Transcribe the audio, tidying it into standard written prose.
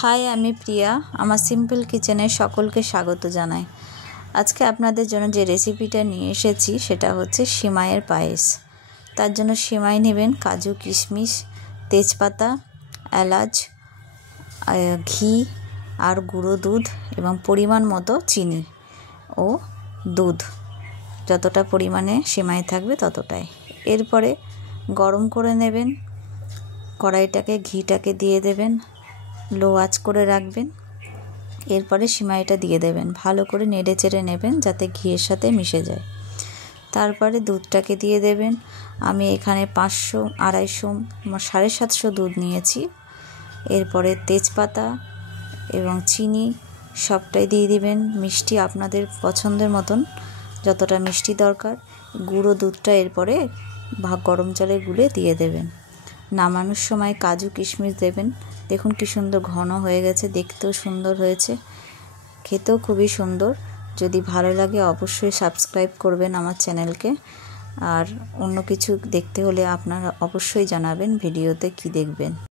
High, আমি প্রিয়া। আমার simple কিচেনে সকলকে স্বাগত জানাই। আজকে আপনাদের জন্য যে রেসিপিটা নিয়ে এসেছি সেটা হচ্ছে সিমাইয়ের পায়েস। তার জন্য সিমাই নেবেন, কাজু, কিশমিশ, তেজপাতা, এলাচ, ঘি আর গুঁড়ো দুধ এবং পরিমাণ মতো চিনি ও দুধ। যতটা পরিমাণে সিমাই থাকবে ততটাই। এরপরে গরম করে নেবেন কড়াইটাকে, ঘিটাকে দিয়ে দেবেন, লো আঁচ করে রাখবেন। এরপরে সিমাইটা দিয়ে দেবেন, ভালো করে নেড়ে চেড়ে নেবেন যাতে ঘিয়ের সাথে মিশে যায়। তারপরে দুধটাকে দিয়ে দেবেন। আমি এখানে 500, 250, 750 দুধ নিয়েছি। এরপরে তেজপাতা এবং চিনি সবটাই দিয়ে দিবেন। মিষ্টি আপনাদের পছন্দের মতন, যতটা মিষ্টি দরকার। গুঁড়ো দুধটা এরপরে গরম জলে গুলে দিয়ে দেবেন। নামানোর সময় কাজু কিশমিশ দেবেন। দেখুন কি সুন্দর ঘন হয়ে গেছে, দেখতেও সুন্দর হয়েছে, খেতেও খুবই সুন্দর। যদি ভালো লাগে অবশ্যই সাবস্ক্রাইব করবেন আমার চ্যানেলকে। আর অন্য কিছু দেখতে হলে আপনারা অবশ্যই জানাবেন ভিডিওতে কি দেখবেন।